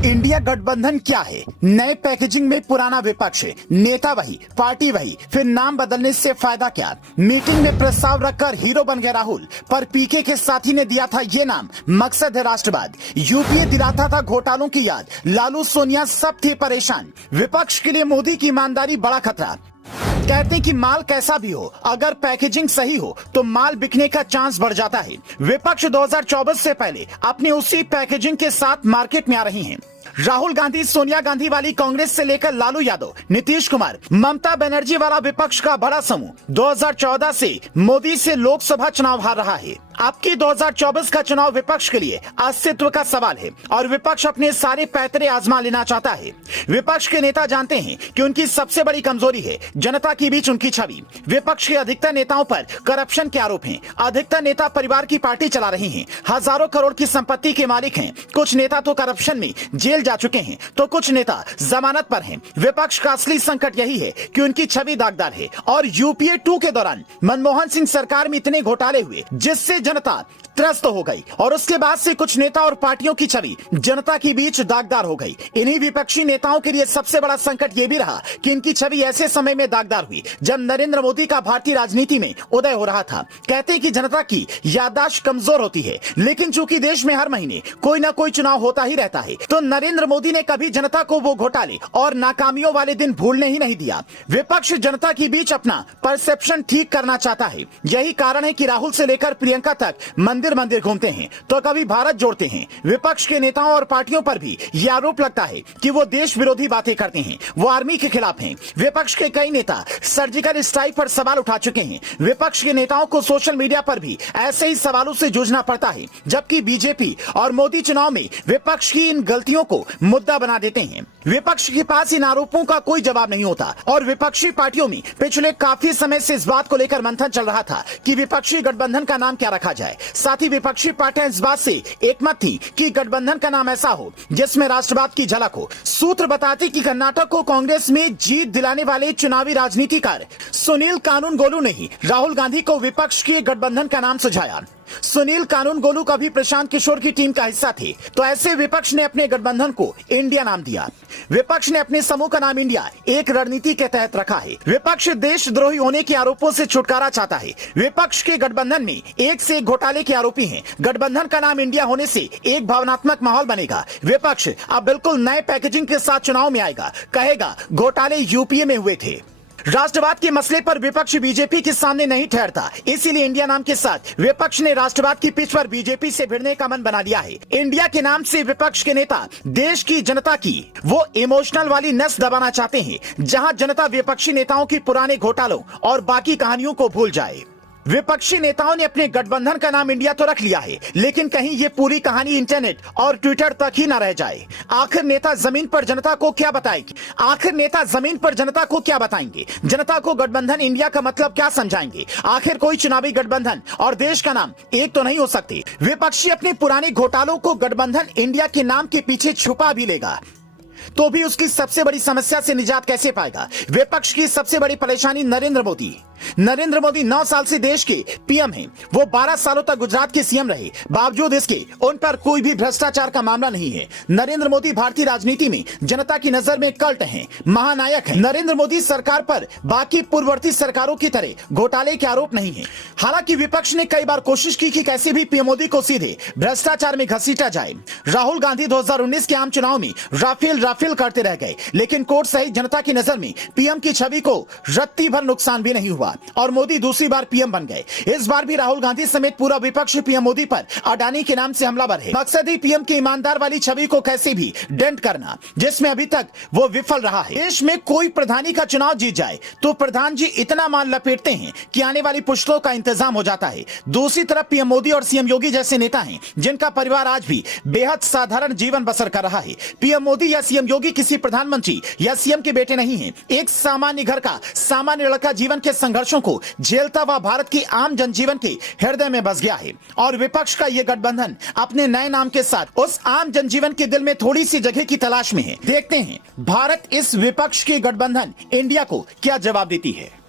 India गठबंधन क्या है? नए पैकेजिंग में पुराना विपक्ष, नेता वही, पार्टी वही, फिर नाम बदलने से फायदा क्या? मीटिंग में प्रस्ताव रखकर हीरो बन गए राहुल, पर पीके के साथी ने दिया था ये नाम, मकसद है राष्ट्रवाद। यूपीए दिलाता था घोटालों की याद, लालू सोनिया सब थे परेशान। विपक्ष के लिए मोदी की ईमानदारी बड़ा खतरा। कहते हैं कि माल कैसा भी हो, अगर पैकेजिंग सही हो तो माल बिकने का चांस बढ़ जाता है। विपक्ष 2024 से पहले अपने उसी पैकेजिंग के साथ मार्केट में आ रही हैं। राहुल गांधी, सोनिया गांधी वाली कांग्रेस से लेकर लालू यादव, नीतीश कुमार, ममता बनर्जी वाला विपक्ष का बड़ा समूह 2014 से मोदी से लोकसभा चुनाव हार रहा है। आपकी 2024 का चुनाव विपक्ष के लिए अस्तित्व का सवाल है और विपक्ष अपने सारे पैतरे आजमा लेना चाहता है। विपक्ष के नेता जानते हैं कि उनकी सबसे बड़ी कमजोरी है जनता के बीच उनकी छवि। विपक्ष के अधिकतर नेताओं पर करप्शन के आरोप हैं। अधिकतर नेता परिवार की पार्टी चला रहे हैं, हजारों करोड़ की संपत्ति के मालिक हैं। कुछ नेता तो करप्शन में जेल जा चुके हैं तो कुछ नेता जमानत पर हैं। विपक्ष का असली संकट यही है कि उनकी छवि दागदार है और यूपीए 2 के दौरान मनमोहन सिंह सरकार में इतने घोटाले हुए जिससे जनता त्रस्त हो गई और उसके बाद से कुछ नेता और पार्टियों की छवि जनता के बीच दागदार हो गई। इन्हीं विपक्षी नेताओं के लिए सबसे बड़ा संकट यह भी रहा कि इनकी छवि ऐसे समय में दागदार हुई जब नरेंद्र मोदी का भारतीय राजनीति में उदय हो रहा था। कहते हैं कि जनता की याददाश्त कमजोर होती है, लेकिन चूंकि देश में हर महीने कोई ना कोई चुनाव होता ही रहता है तो नरेंद्र मोदी ने कभी जनता को वो घोटाले और नाकामियों वाले दिन भूलने ही नहीं दिया। विपक्ष जनता के बीच अपना परसेप्शन ठीक करना चाहता है। यही कारण है कि राहुल से लेकर प्रियंका तक मंदिर घूमते हैं तो कभी भारत जोड़ते हैं। विपक्ष के नेताओं और पार्टियों पर भी यह आरोप लगता है कि वो देश विरोधी बातें करते हैं, वो आर्मी के खिलाफ हैं। विपक्ष के कई नेता सर्जिकल स्ट्राइक पर सवाल उठा चुके हैं। विपक्ष के नेताओं को सोशल मीडिया पर भी ऐसे ही सवालों से जूझना पड़ता है, जबकि बीजेपी और मोदी चुनाव में विपक्ष की इन गलतियों को मुद्दा बना देते हैं। विपक्ष के पास इन आरोपों का कोई जवाब नहीं होता और विपक्षी पार्टियों में पिछले काफी समय से इस बात को लेकर मंथन चल रहा था कि विपक्षी गठबंधन का नाम क्या रखा जाए। साथ ही विपक्षी पार्टियां इस बात से एकमत थी कि गठबंधन का नाम ऐसा हो जिसमें राष्ट्रवाद की झलक हो। सूत्र बताते कि कर्नाटक को कांग्रेस में जीत दिलाने वाले चुनावी राजनीतिकार सुनील कानूनगोलू ने ही राहुल गांधी को विपक्ष के गठबंधन का नाम सुझाया। सुनील कानूनगोलू कभी प्रशांत किशोर की टीम का हिस्सा थे, तो ऐसे विपक्ष ने अपने गठबंधन को इंडिया नाम दिया। विपक्ष ने अपने समूह का नाम इंडिया एक रणनीति के तहत रखा है। विपक्ष देशद्रोही होने के आरोपों से छुटकारा चाहता है। विपक्ष के गठबंधन में एक से एक घोटाले के आरोपी हैं। गठबंधन का नाम इंडिया होने से एक भावनात्मक माहौल बनेगा। विपक्ष अब बिल्कुल नए पैकेजिंग के साथ चुनाव में आएगा, कहेगा घोटाले यूपीए में हुए थे। राष्ट्रवाद के मसले पर विपक्ष बीजेपी के सामने नहीं ठहरता, इसीलिए इंडिया नाम के साथ विपक्ष ने राष्ट्रवाद की पिच पर बीजेपी से भिड़ने का मन बना लिया है। इंडिया के नाम से विपक्ष के नेता देश की जनता की वो इमोशनल वाली नस दबाना चाहते हैं, जहां जनता विपक्षी नेताओं की पुराने घोटालों और बाकी कहानियों को भूल जाए। विपक्षी नेताओं ने अपने गठबंधन का नाम इंडिया तो रख लिया है, लेकिन कहीं ये पूरी कहानी इंटरनेट और ट्विटर तक ही न रह जाए। आखिर नेता जमीन पर जनता को क्या बताएंगे? जनता को गठबंधन इंडिया का मतलब क्या समझाएंगे? आखिर कोई चुनावी गठबंधन और देश का नाम एक तो नहीं हो सकते। विपक्षी अपने पुराने घोटालों को गठबंधन इंडिया के नाम के पीछे छुपा भी लेगा तो भी उसकी सबसे बड़ी समस्या से निजात कैसे पाएगा? विपक्ष की सबसे बड़ी परेशानी नरेंद्र मोदी 9 साल से देश के पीएम हैं। वो 12 सालों तक गुजरात के सीएम रहे, बावजूद इसके उन पर कोई भी भ्रष्टाचार का मामला नहीं है। नरेंद्र मोदी भारतीय राजनीति में जनता की नजर में कल्ट हैं, महानायक हैं। नरेंद्र मोदी सरकार पर बाकी पूर्ववर्ती सरकारों की तरह घोटाले के आरोप नहीं है। हालांकि विपक्ष ने कई बार कोशिश की कि कैसे भी पीएम मोदी को सीधे भ्रष्टाचार में घसीटा जाए। राहुल गांधी 2019 के आम चुनाव में राफेल करते रह गए, लेकिन कोर्ट सहित जनता की नजर में पीएम की छवि को रत्ती भर नुकसान भी नहीं हुआ और मोदी दूसरी बार पीएम बन गए। इस बार भी राहुल गांधी समेत पूरा विपक्ष पीएम मोदी पर अडानी के नाम से हमलावर है। मकसद ही पीएम की ईमानदार वाली छवि को कैसे भी डेंट करना, जिसमें अभी तक वो विफल रहा है। देश में कोई प्रधानी का चुनाव जीत जाए तो प्रधान जी इतना माल लपेटते हैं कि आने वाली पुश्तों का इंतजाम हो जाता है। दूसरी तरफ पीएम मोदी और सीएम योगी जैसे नेता हैं जिनका परिवार आज भी बेहद साधारण जीवन बसर कर रहा है। पीएम मोदी या सीएम योगी किसी प्रधानमंत्री या सीएम के बेटे नहीं हैं। एक सामान्य घर का सामान्य लड़का जीवन के संघर्षों को झेलता हुआ भारत की आम जनजीवन के हृदय में बस गया है और विपक्ष का यह गठबंधन अपने नए नाम के साथ उस आम जनजीवन के दिल में थोड़ी सी जगह की तलाश में है। देखते हैं भारत इस विपक्ष के गठबंधन इंडिया को क्या जवाब देती है।